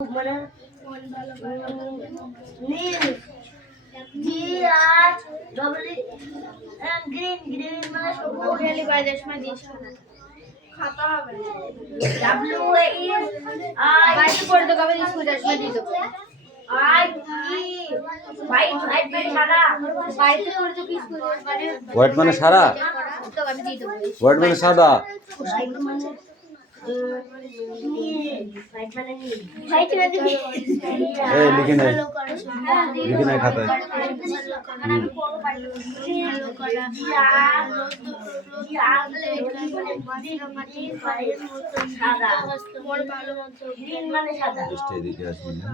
মানে নীল জি আর double green green মানে সবুজ রেলি বাইরের সময় দিয়ে খাতা হবে ডব্লিউ এস আই বাইরে পড়ে তো কবে স্কুল যাস না দিতো আই ই হোয়াইট হোয়াইট মানে সাদা বাইরে পড়ে তো কি স্কুল মানে হোয়াইট মানে সাদা তো আমি দিয়ে দেব হোয়াইট মানে সাদা হোয়াইট মানে হোয়াইট মানে নীল হোয়াইট মানে এই লিখে নাই খাতায় এদিকে আসবেন না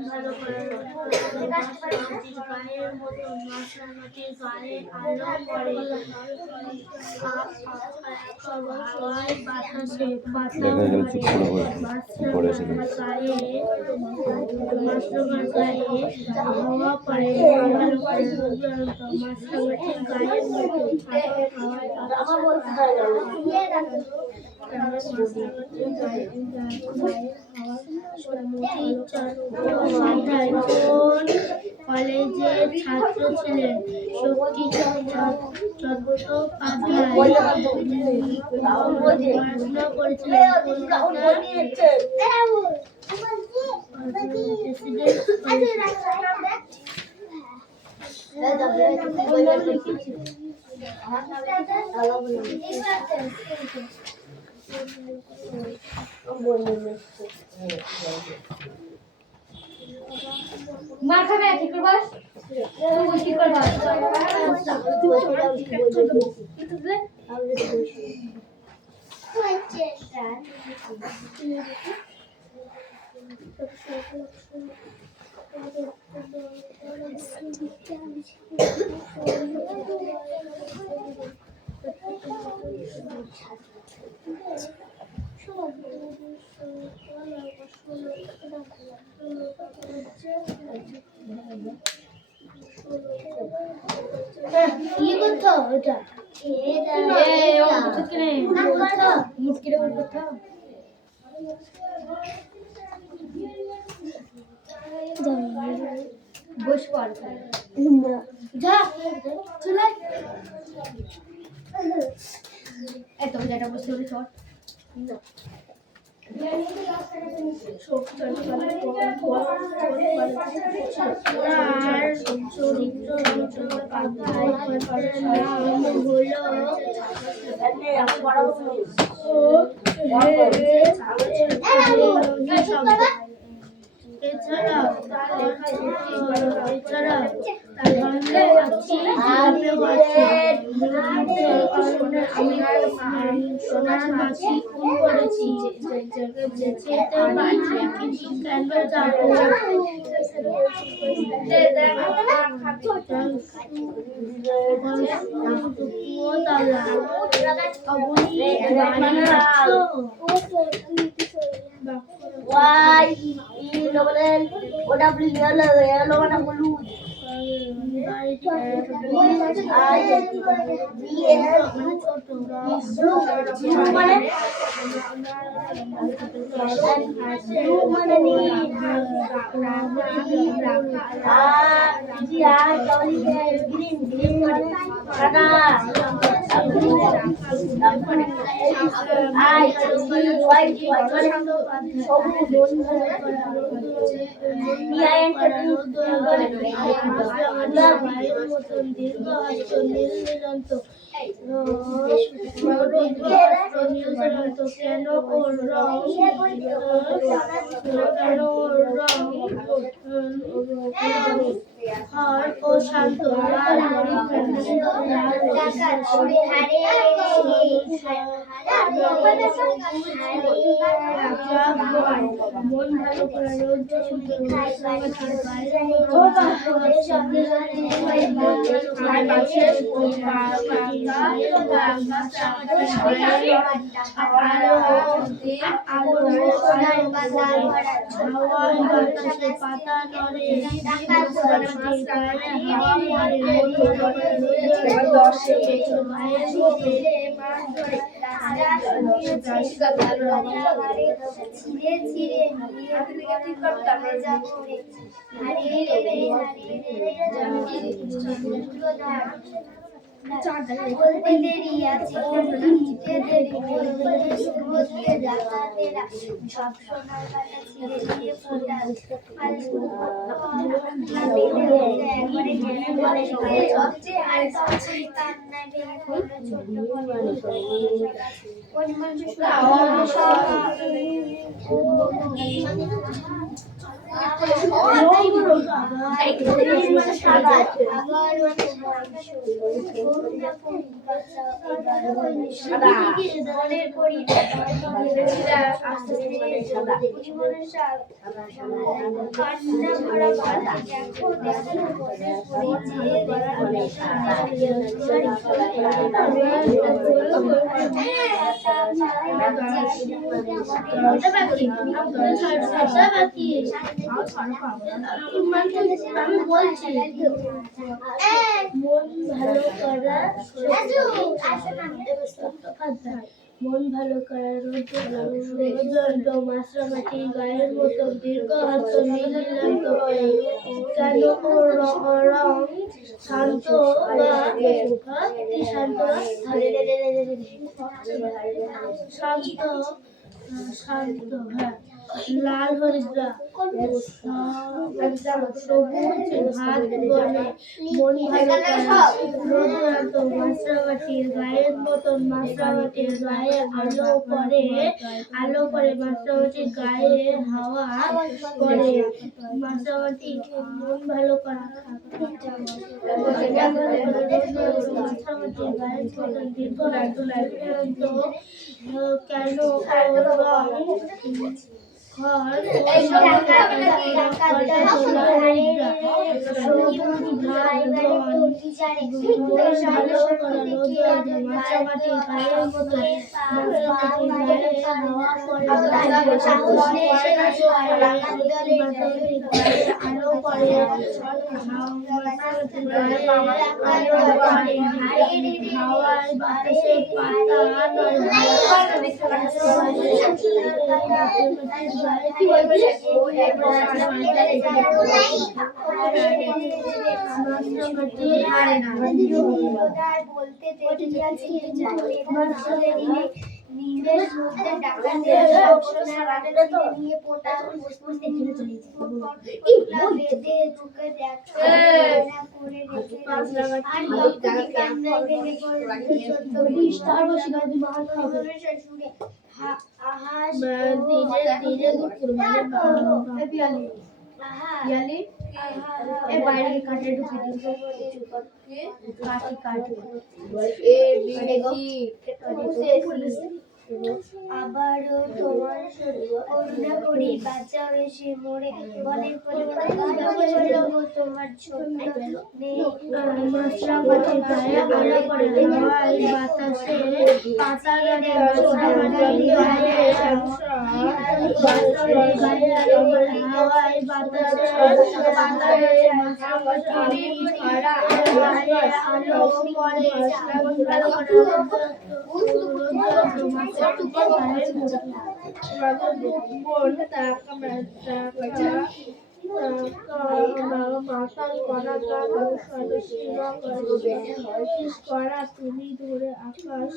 ভালো করে গায়ের মতো মশামাটি গায়ে আলো করে বাতাসে পাতা পড়ে এসে গায়ে হাওয়া পড়ে ভালো করে মশামাটি গায়ের মতো কলেজের ছাত্র ছিলেন পড়াশোনা করেছিলেন মার খাবে ঠিক করবা ঠিক করবা ये কথা ওটা এই ও মুটকিরে মুটকিরে বল কথা বস পড় যা চলে এত যেটা বসে বলে চট না সোনার মাছি ফোন করেছি যেতে পারছি কিন্তু কেন যাবো Why? পাতা নড়ে ছিঁড়ে ছিঁড়ে বলতে দেরি আছে নিতে দেরি বলতে ডাকাতেরা সব সোনার কাটা ছিঁড়ে ছিঁড়ে ফোটা একবারে সবচেয়ে আর সবচেয়ে কান্নায় ভেঙে পড়লো ছোট্ট কোন মানুষ আমি বলছি মন ভালো করা মন ভালো করা রোজ মাছরাঙাটি গায়ের মতো দীর্ঘ হাত নীলান্ত কেন রং শান্ত বা শান্ত শান্ত শান্ত হ্যাঁ লাল হরিদ্রা সবুজ ভাত বনে মন ভালো রোদ মাছরাঙাটির গায়ের মতন মাছরাঙাটির গায়ে আলো করে মাছরাঙাটির গায়ে হাওয়া করে মাছরাঙাটি মন ভালো করা মাছরাঙাটির গায়ের মতন দীর্ঘ কেন বাইরে কাটে ঢুকে আবারও তোমার করুণা করি বাঁচাও এসে মোড়ে বলে তোমার ছোট বাতাসে পাতা হাওয়ায় বাতাসে আলো পরে তুমি ধরে আকাশ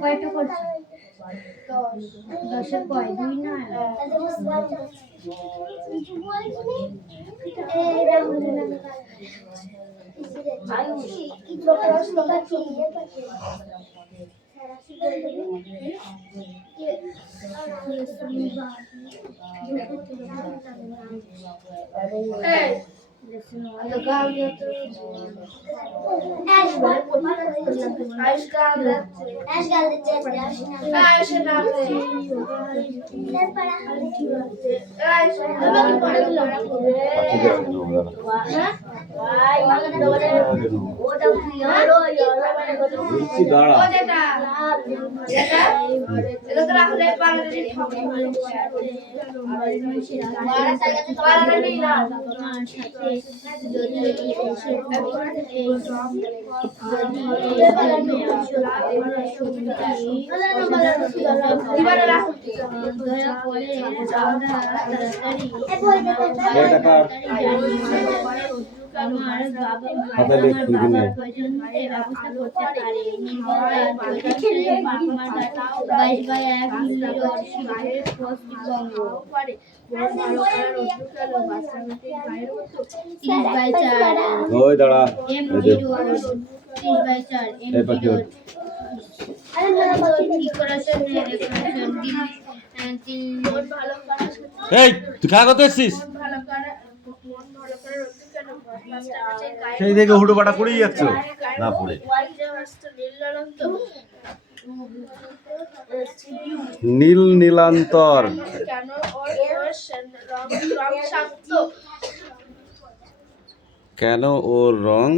কয়টা করছে 10 কয় 2 না বলছি দাঁড়া। এটা কার? আমার বাবা খাতা লিখ লিখে ব্যবস্থা করতে পারে বাইশ বাই এক পশ্চিমবঙ্গ 30/4 ওই দাঁড়া। এম এই যে 30/4 এম এই পাখি ওঠ। এই তুই খা করতে এসছিস? সেই দেখে হুটো পাটা পড়েই যাচ্ছ না পড়ে। নীল নীলান্তর কেন ওর রং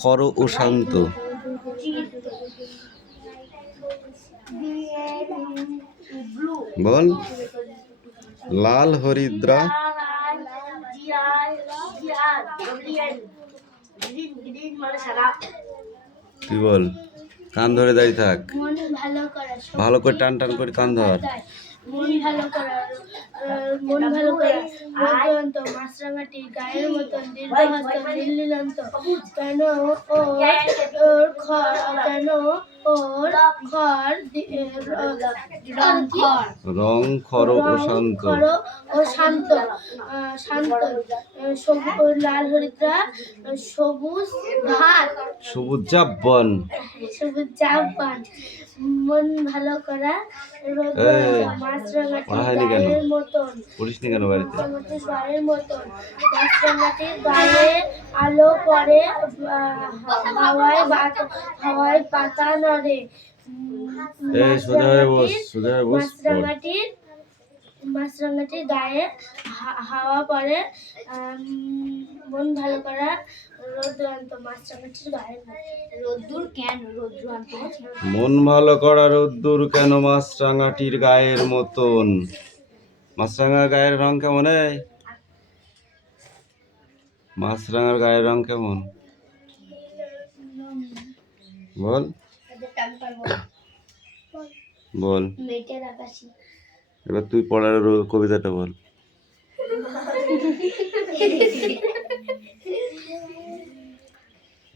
খর ও শান্ত? বল। লাল হরিদ্রা তুই বল। কান ধরে দাঁড়িয়ে থাক, মন ভালো করা ভালো করে টান টান করে কান ধর। মন ভালো করা মন ভালো করা রোদন্ত মাছরাঙাটি গায়ের মতন দীর্ঘহস্ত নীলান্ত কেন ওর খড় কেন ওর খড় রং খর ও শান্ত। খড় ও শান্ত শান্ত লাল হরিদ্রা সবুজ ঘাট সবুজ জাব্বন। সবুজ জাপান মন ভালো করা মাছরাঙাটি গায়ের মতন পড়িসনি কেন বাড়িতে? গায়ের মতন মাছরাঙাটির গায়ে আলো পড়ে হাওয়ায় পাতা নড়ে এই সোজা হয়ে বস, সোজা হয়ে বস। মাছরাঙাটির গায়ে হাওয়া পড়ে মন ভালো করা রোদ্রান্ত মাছরাঙাটির গায়ে রোদ্দুর কেন রোদ্রান্ত মন ভালো করা রোদ্দুর কেন মাছরাঙাটির গায়ের মতন? মাছরাঙার গায়ের রং কেমন? এই মাছরাঙার গায়ের রং কেমন বল বল। মেটের আকাশি এবার তুই পড়ার কবিতাটা বল।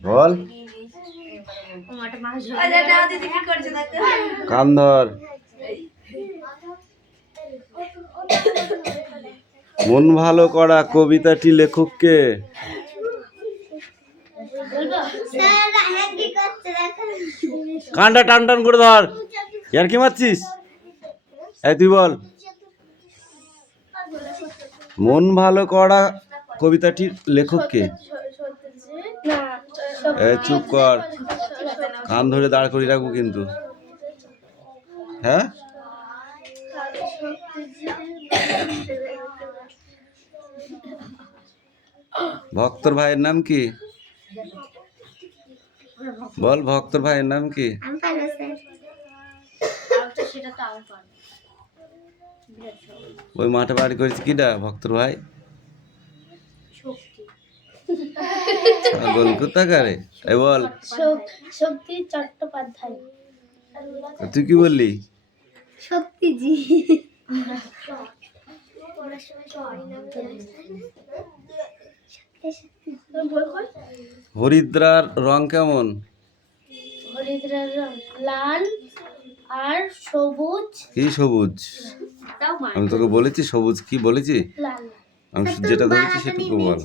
বল। কান ধর। মন ভালো করা কবিতাটি লেখককে? কানটা টান টান করে ধর। ইয়ার কি মারছিস? এই তুই বল। মন ভালো করা কবিতাটির লেখককে? চুপ কর, কান ধরে দাঁড় করে রাখবো কিন্তু। হ্যাঁ, ভক্তর ভাইয়ের নাম কি? বল, ভক্তর ভাইয়ের নাম কি? ওই মাঠে বাড়ি করেছে কিডা ভক্তর ভাই? ছাগল কোথাকারে? এই বল। শক্তি চট্টোপাধ্যায়। তুই কি বললি? শক্তিজি। হরিদ্রার রং কেমন? হরিদ্রার রং লাল আর সবুজ। কি সবুজ? আমি তোকে বলেছি সবুজ কি বলেছি? লাল। আমি যেটা ধরেছি সেটুকু বল।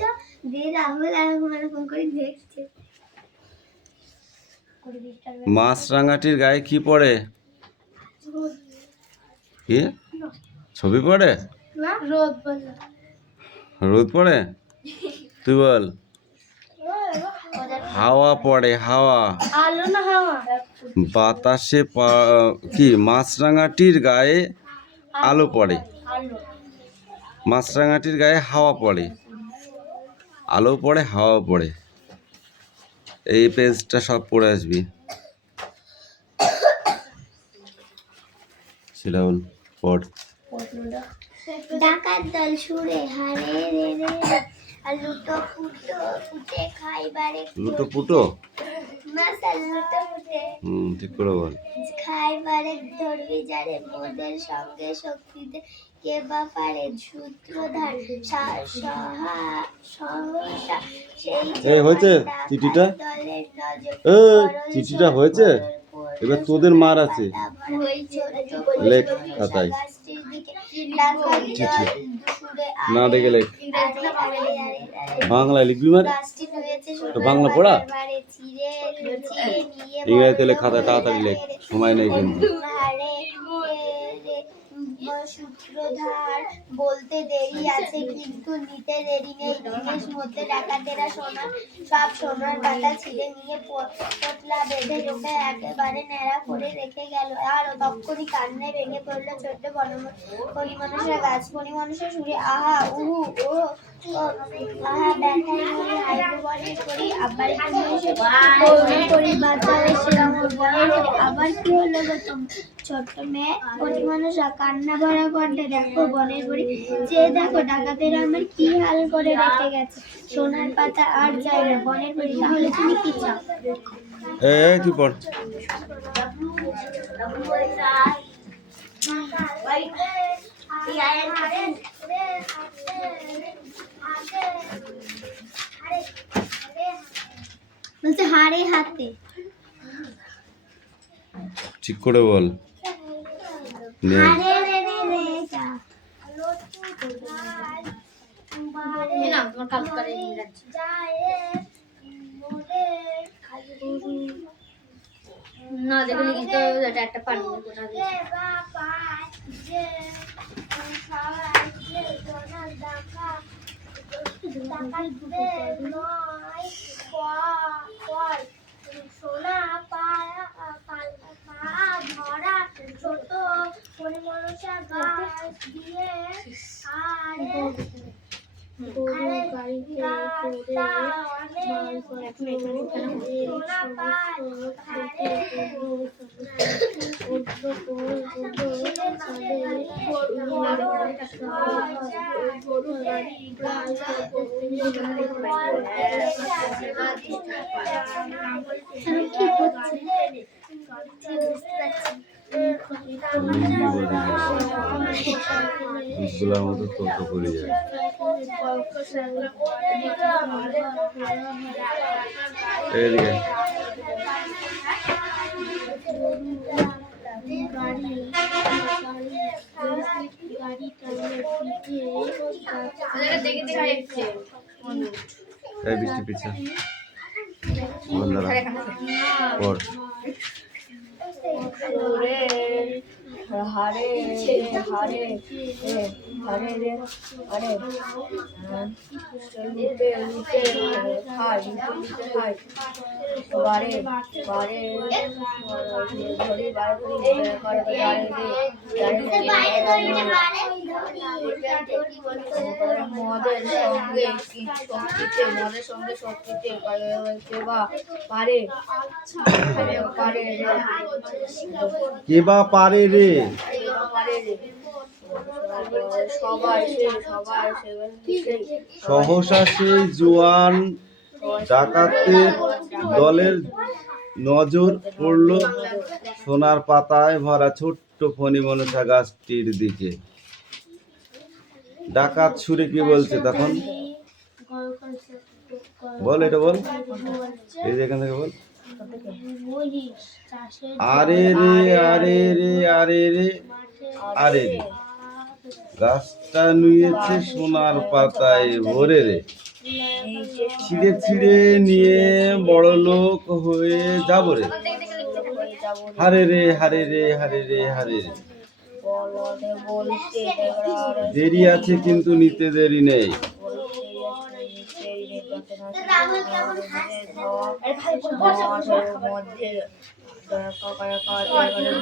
মাছরাঙাটির গায়ে কি পড়ে? কি ছবি পড়ে? রোদ বললো। রোদ পড়ে? তুই বল। হাওয়া পড়ে, হাওয়া। আলো না হাওয়া? বাতাসে কি মাছরাঙাটির গায়ে আলো পড়ে, আলো। মাছরাঙাটির গায়ে হাওয়া পড়ে, আলো পড়ে, হাওয়া পড়ে। এই পেজটা সব পড়ে আসবি। শিলাউল পড়। ডাকাত দল সুরে হারে রে রে আর লুটো ফুটো ফুটে খাইবারে লুটো পুটো? মাসাল লুটো ফুটে ঠিক করে বল। খাইবারে ধরবি যারে মোদের সঙ্গে শক্তিতে কে বা পারে সূত্রধার সহসা সেই এই হয়েছে চিঠিটা? দলের নজর চিঠিটা হয়েছে? এবার তোদের মার আছে, লেখ খাতায় চিঠি। না দেখে লেখ, বাংলায় লিখবি মানে? বাংলা পড়া? ইংরেজিতে লেখ খাতায়, তাড়াতাড়ি লেখ, সময় নেই কিন্তু। সূত্রধার বলতে দেরি আছে কিন্তু নিতে দেরি নেই। দিনের মধ্যে ডাকাতেরা সব সোনার পাতা ছিঁড়ে নিয়ে পোটলা বেঁধে ঢোকে একেবারে ন্যাড়া করে রেখে গেল। আর তখনই কান্নায় ভেঙে পড়লো ছোট্ট ফণিমানসা গাছ। ফণিমানসা সুরে আহা উহু ও আহা ব্যথায় মরি হাইগো বনের করি আবার করি বাঁচাও এসে আমার বনের করি। আবার কি হলো গো ছোট্ট মেয়ে? ফণিমানসা কান্না ভরা কণ্ঠে দেখো বনের পরি, যে দেখো ডাকাতেরা আমার কি হাল করে রেখে গেছে। সোনার পাতা আর চাই না বনের পরি, তাহলে তুমি কি চাও? এই তুই পড়। বলছে হাড়ে হাতে। ঠিক করে বল। নে। হাড়ে রে রে রে যা। না দেখো লিখি তো এটা একটা পানি কোটা দিয়ে সোনা পায়া ভরা ছোট ফণিমানসা গাছ দিয়ে আর গুলার মতো তত করে যায়। এদিকে এই বৃষ্টি পিছা পর। হারে হারে হারে রে হারে লুটে লুটে খাই লুটে খাই বারে বারে ধরি বারে ধরি করে বারে মদের সঙ্গে শক্তিতে মদের সঙ্গে শক্তিতে কেবা পারে পারে কেবা পারে রে সহসা সেই জোয়ান ডাকাতের দলের নজর পড়ল সোনার পাতায় ভরা ছোট্ট ফণিমানসা গাছটির দিকে। ডাকাত সুরে কি বলছে তখন? বল, এটা বল, এই যে এখান থেকে বল। আরে রে আরে রে আরে রে আরে রে গাছটা নুয়েছে সোনার পাতায় ভরে রে, ছিঁড়ে ছিঁড়ে নিয়ে বড় লোক হয়ে যাব রে। হারে রে হারে রে হারে রে হারে রে বলদে বলতে দেবরারে দেরি আছে কিন্তু নিতে দেরি নেই। মধ্যে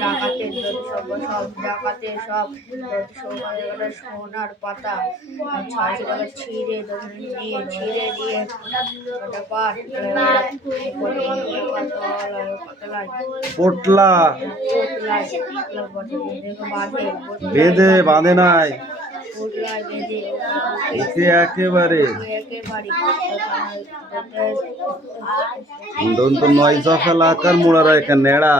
ডাকাতের সব ডাকাতের সব সোনার পাতা 600 টাকা ছিঁড়ে দিয়ে পোটলা বেঁধে বাঁধে নাই একে একেবারে দন্ত নয় জফেলা আকার মোড়ারা একা নেড়া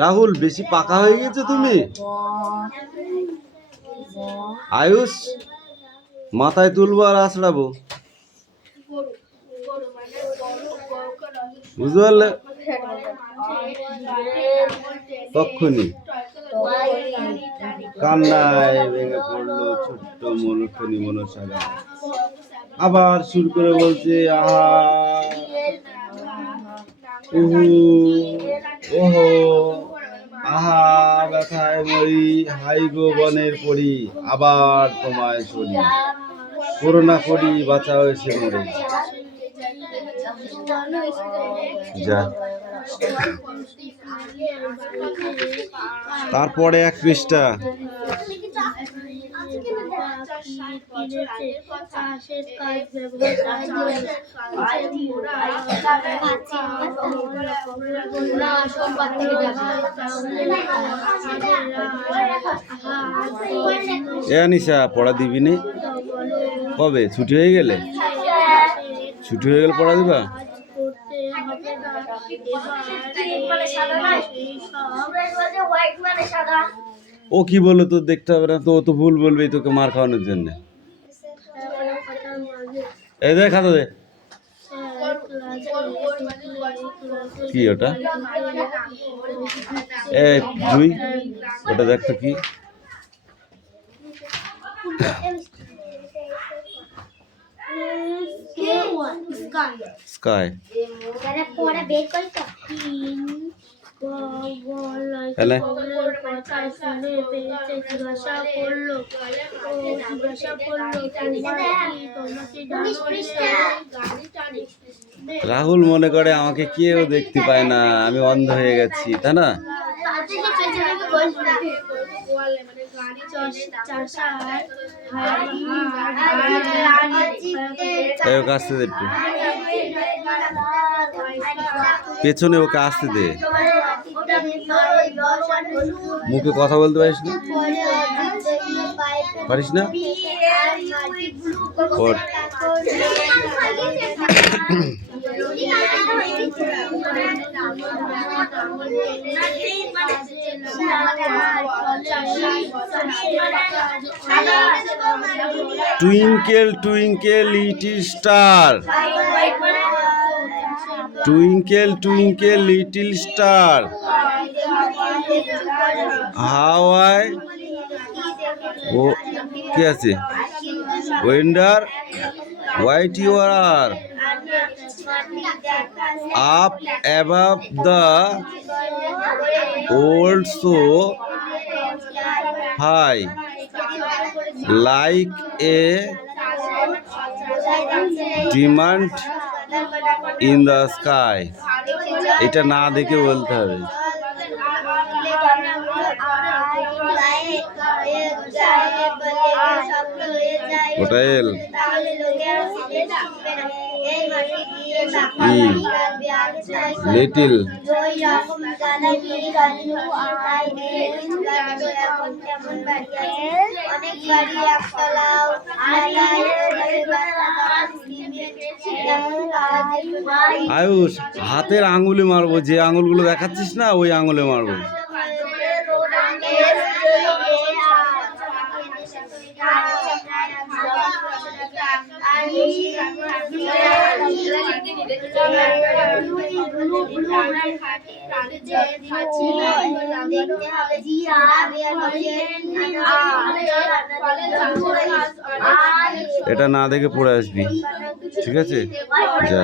রাহুল বেশি পাকা হয়ে গেছে তুমি। আয়ুষ মাথায় তুলবো আর আছড়াবো, বুঝতে পারলে? তক্ষুনি কান্নায় ভেঙে পড়লো ছোট্ট মনক্ষণী মনসাগা। আবার সুর করে বলছে আহা উহু ওহো আহা ব্যথায় মরি হাই গো বনের পড়ি আবার তোমায় সরি করোনা করি বাঁচা হয়েছে মরে যা। তারপরে এক পৃষ্ঠা এ আনিশা পড়া দিবি নি? কবে ছুটি হয়ে গেলে? ছুটি হয়ে গেলে পড়া দিবা? ও কি বললো তোর দেখতে হবে না তো, ও তো ভুল বলবেই তোকে মার খাওয়ানোর জন্য। এই দেখ খাতা দে কি ওটা এ জুই ওটা দেখ তো কি স্কাই রাহুল মনে করে আমাকে কেউ দেখতে পায় না, আমি অন্ধ হয়ে গেছি, তাই না? ওকে আসতে দে একটু পেছনে, ওকে আসতে দে। মুখে কথা বলতে পারিস না? পারিস না? Twinkle twinkle little star, twinkle twinkle little star, how I ও কি আছে wonder what you are up above the world so high like a diamond in the sky. এটা না দেখে বলতে হবে। ওটা এল লিটিল আয়ুষ হাতের আঙুলে মারবো, যে আঙুলগুলো দেখাচ্ছিস না ওই আঙুলে মারবো। এটা না দেখে পড়ে আসবি, ঠিক আছে? যা।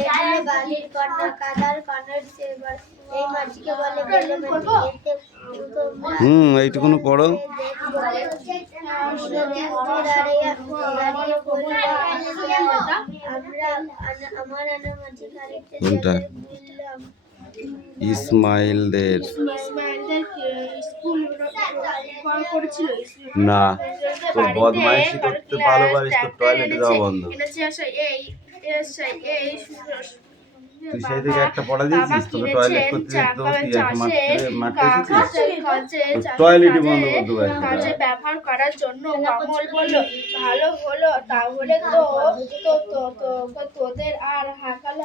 এখানে বালির কণা কাদার কণার সেবার এই মাটিকে বলে বেলে মাটি। এইটুকুনো পড়ো। কোনটা? ইসমাইলদের স্কুল করেছিল না, তো বদমাইশি করতে ভালোবাসিস তো টয়লেটে যাওয়া বন্ধ। তুই সেই থেকে একটা পড়া দিয়েছিস, তোকে টয়লেট করতে যেত, তুই একটা মাঠে এসেছিস, টয়লেটই বন্ধ করতে পারিস। কাজে ব্যবহার করার জন্য কমল বলল, ভালো হলো তাহলে তোদের আর হাল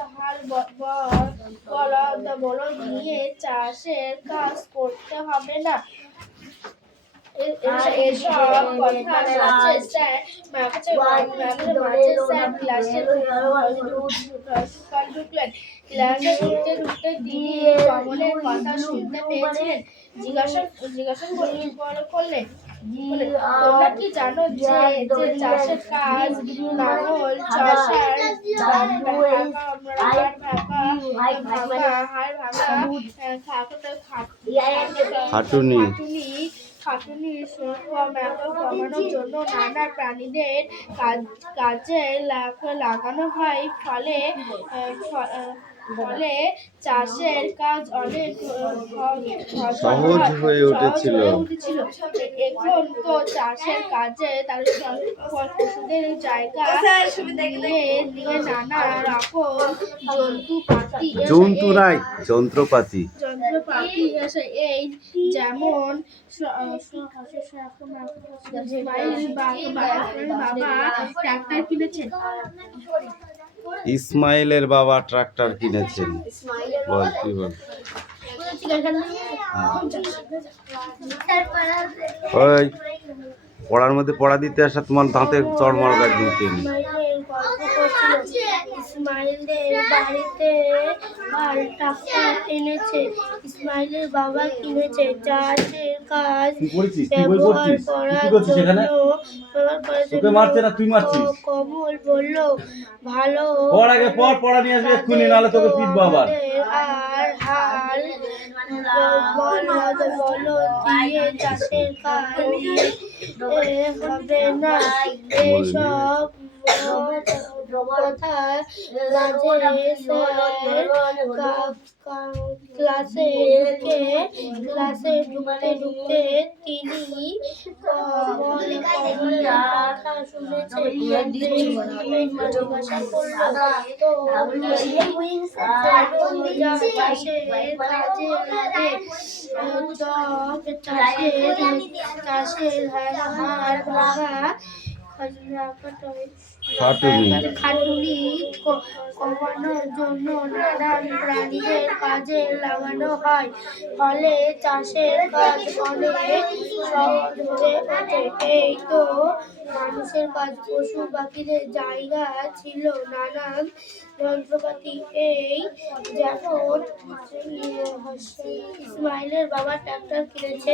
বলদ নিয়ে চাষের কাজ করতে হবে না। এসব কথা মাছের স্যার ক্লাসে ঢুকলেন। ক্লাসে ঢুকতে দিদি কমলের কথা শুনতে পেয়েছিলেন। জিজ্ঞাসা করলেন, তোমরা কি জানো যে চাষের কাজ লাঙল চষার খাটুনি কমানোর জন্য নানা প্রাণীদের কাজে লাগানো হয়। ফলে চাষের কাজ অনেক সহজ হয়ে উঠেছিল। এখন তো চাষের কাজে তার পশুদের জায়গা নিয়ে নানা রকম যন্ত্রপাতি এসে এই যেমন ইসমাইলের বাবা ট্রাক্টর কিনেছেন। বল কি বল? ওই পড়ার মধ্যে পড়া দিতে আসা তোমার দাঁতে চড় মারবে একদম। ইসমাইলের বাড়িতে আর ট্রাক্টর এনেছে। ইসমাইলের বাবা কিনেছে চাষের কাজ ব্যবহার করার জন্য। কমল বলল, ভালো আর হাল বলদ দিয়ে চাষের কাজ হবে না। এসব কথা ক্লাসে ঢুকতে তিনি কথা শুনেছে। জিজ্ঞাসা করলো, চাষের কাজে লাগে চাষের হার ভাঙা খাটুনি কমানোর জন্য নানান প্রাণীদের কাজে লাগানো হয়। ফলে চাষের কাজ অনেক সহজ হয়ে ওঠে। এই তো মানুষের কাজ। পশু পাখিদের জায়গা ছিল নানান যন্ত্রপাতি। এই যেমন ইসমাইলের বাবা ট্রাক্টর কিনেছে।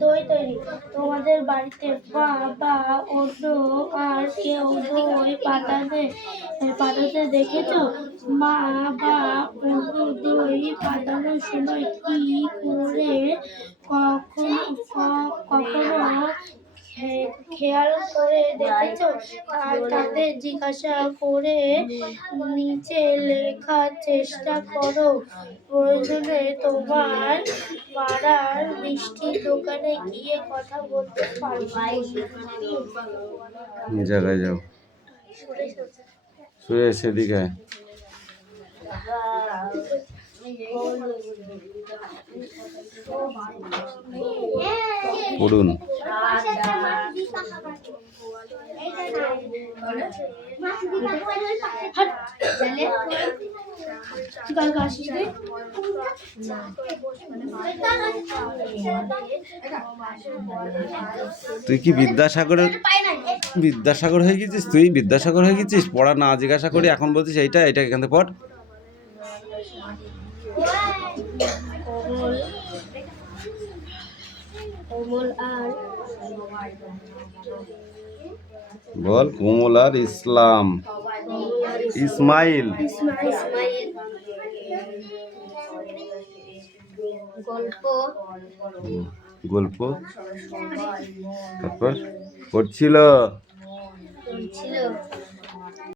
দই তৈরি। তোমাদের বাড়িতে বা অন্য আর কেউ দই পাতাতে দেখেছো? মা বা অন্য দই পাতানোর সময় কি করে কখনো খেয়াল করে দেখেছো? তাদের জিজ্ঞাসা করে নিচে লেখার চেষ্টা করো। প্রয়োজনে তোমার পাড়ার মিষ্টির দোকানে গিয়ে কথা বলতে পারো। জায়গায় যাও, শুয়ে সেদিকে পড়ুন। তুই কি বিদ্যাসাগর হয়ে গেছিস? বিদ্যাসাগর হয়ে গেছিস? পড়া না জিজ্ঞাসা করি এখন বলছিস এইটা এখান থেকে পড়। কোমল আর বল কোমল আর ইসলাম ইসমাইল ইসমাইল গল্প গল্প তারপর করছিল ছিল